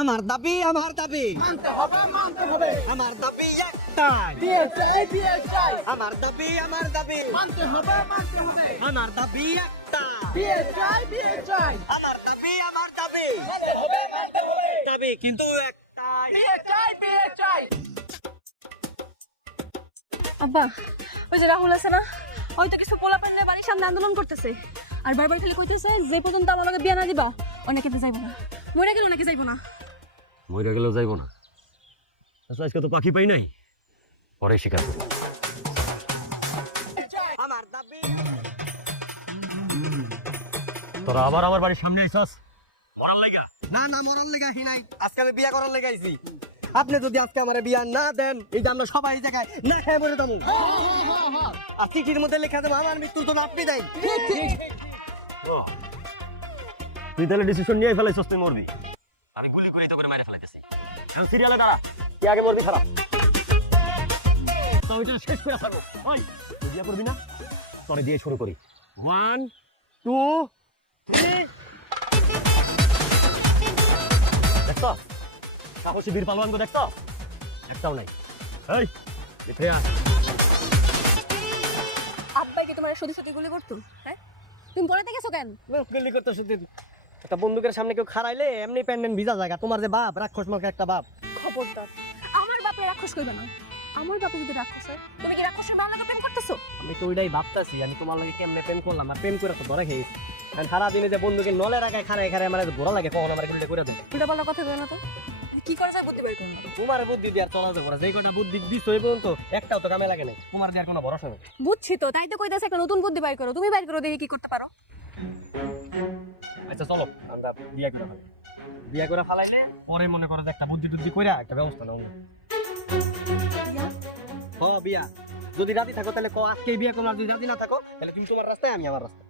আমার দাবি মানতে হবে আমার দাবি একটাই বিয়ে চাই আমার দাবি মানতে হবে আমার দাবি একটা বিয়ে চাই আমার দাবি মানতে হবে দাবি কিন্তু একটাই বিয়ে চাই আব্বা ওই যে রাহুল আছে না ওই তো কিছু পোলা পান্ডে বাড়ির সামনে আন্দোলন করতেছে আর বারবার খালি কইতেছে যে পর্যন্ত আমার লগে বিয়া না দিবা অনেকে তো যাইব না মরে গেল নাকি যাইব না মরে গেলেও যাইব না। আজকে তো পাখি পাই নাই, পরে শিকার করি। আমার দাবি তোরা আবার আমার বাড়ির সামনে আইছস মরার লাগা? না মরার লেগে আহি নাই, আজকে আমি বিয়া করার লেগে আইছি। আপনি যদি আজকে আমার বিয়া না দেন, এই যে আমরা সবাই জায়গায় না খেয়ে মরে যাবো। আর চিঠির মধ্যে লেখা দেবো আমার মৃত্যুর জন্য আপনি দেন। তুই তাহলে ডিসিশন নিয়ে ফেলাইছস তুই মরবি, আমি গুলি করে তো করে মারে ফেলাইতেছি। এখন সিরিয়ালে দাঁড়া, কে আগে মরবি খারাপ তো ওইটা শেষ করে ফেলবো। ওই তুই বিয়া করবি না? তোরে দিয়ে শুরু করি। 1 2 3 দেখতো সাহসী বীর পালোয়ান তো দেখতো একটাও নাই। এই দেখে আয়। আব্বাই কি তোমার সত্যি সত্যি গুলি করতো? হ্যাঁ তুমি পরে দেখেছো কেন? গুলি করতে শুধু একটা বন্দুকের সামনে কেউ খাড়াইলে এমনি প্যান্ডেন্ট ভিজা জায়গা। তোমার যে বাপ রাক্ষস মার্কা একটা বাপ। খবরদার আমার বাপে রাক্ষস কইবে না। আমার বাপে যদি রাক্ষস হয় তুমি কি রাক্ষসের মামলাকে প্রেম করতেছো? আমি তো ওইটাই ভাবতেছি, আমি তোমার লাগে কেমনে প্রেম করলাম আর প্রেম করে তো ধরে খেয়েছি। সারাদিনে যে বন্দুকের নলের আগায় খাড়াই আমার ঘোরা লাগে, কখন আমার গুলিটা করে দেবে। উল্টা পাল্টা কথা কই না তো, কি করে যায় বুদ্ধি বের করো না। তোমার বুদ্ধি দিয়ে চলা যাবে না, যেই কটা বুদ্ধি দিচ্ছ এই পর্যন্ত একটাও তো কামে লাগে নাই। তোমার দেওয়ার কোনো ভরসা নেই। বুঝছি তো, তাই তো কইতাছে একটা নতুন বুদ্ধি বাইর করো। তুমি বাইর করো দেখি কি করতে পারো। আচ্ছা চলো আমরা বিয়া করে ফেলাই। বিয়া করে ফেলাইলে পরে মনে করো যে একটা বুদ্ধি টুদ্ধি করে একটা ব্যবস্থা নাও। ও বিয়া যদি রাজি থাকো তাহলে আজকেই বিয়ে করো, আর যদি রাজি না থাকো তাহলে তুমি তোমার রাস্তায় আমি আমার রাস্তায়।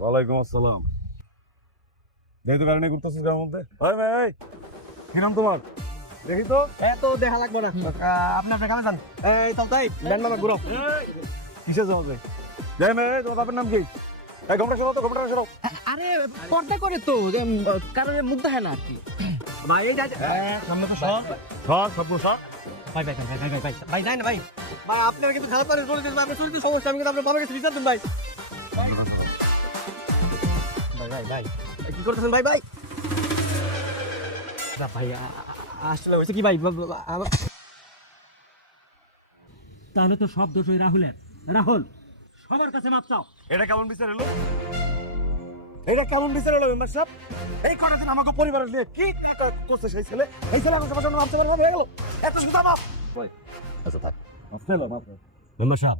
ওয়ালাইকুম আসসালাম। দেখি তো গাড়ি ঘুরতেছিস গাড়ির মধ্যে। ভাই কি নাম তোমার? দেখি তো। এত দেখা লাগবে না, আপনি আপনার কামে যান। এই চল তাই ব্যান্ড মামা ঘুরো। কিসে যাওয়া যায়? যাই মেয়ে, তোমার বাপের নাম কি? এই ঘোমটা সরাও তো, ঘোমটা সরাও। আরে পর্দা করে তো যে কারণ মুখ দেখে না আর কি। ভাই এই যাই সামনে তো সর। সর, সব সর। ভাই যাই না ভাই। ভাই আপনার কিন্তু খারাপ করে চলে যাবে, আপনার চলতে সমস্যা, আমি কিন্তু আপনার বাবার কাছে বিচার দেন ভাই। ভাই কি করতেছেন ভাই? না ভাই আসলে হয়েছে কি ভাই, তাহলে তো সব দোষ ওই রাহুলের। রাহুল সবার কাছে মাপ চাও। এটা কেমন বিচার এলো? এটা কেমন বিচার এলো মেম্বার সাহেব? এই কটা দিন আমাকে পরিবারের নিয়ে কি করছে সেই ছেলে? এই ছেলে আমাকে সামনে নামতে পারবে হয়ে গেল। এত সুদা বাপ। আচ্ছা থাক ফেলো না। মেম্বার সাহেব,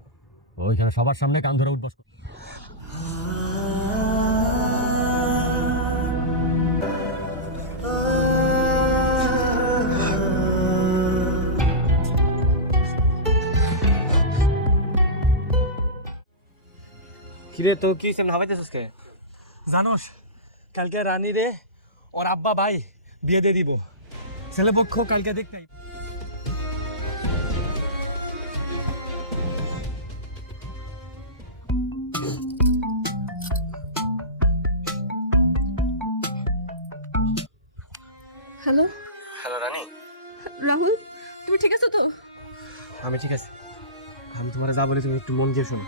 ওইখানে সবার সামনে কান ধরে উঠবস করুন। কিরে তো কি সেম ভাবাইতেছিস কে? জানোস কালকে রানী রে ওর আব্বা ভাই বিয়ে দিয়ে দিব। ছেলে পক্ষ কালকে দেখতে হ্যালো হ্যালো রানী। রাহুল, তুমি ঠিক আছো তো? আমি ঠিক আছি। আমি তোমার যা বলেছি একটু মন দিয়ে শোনো।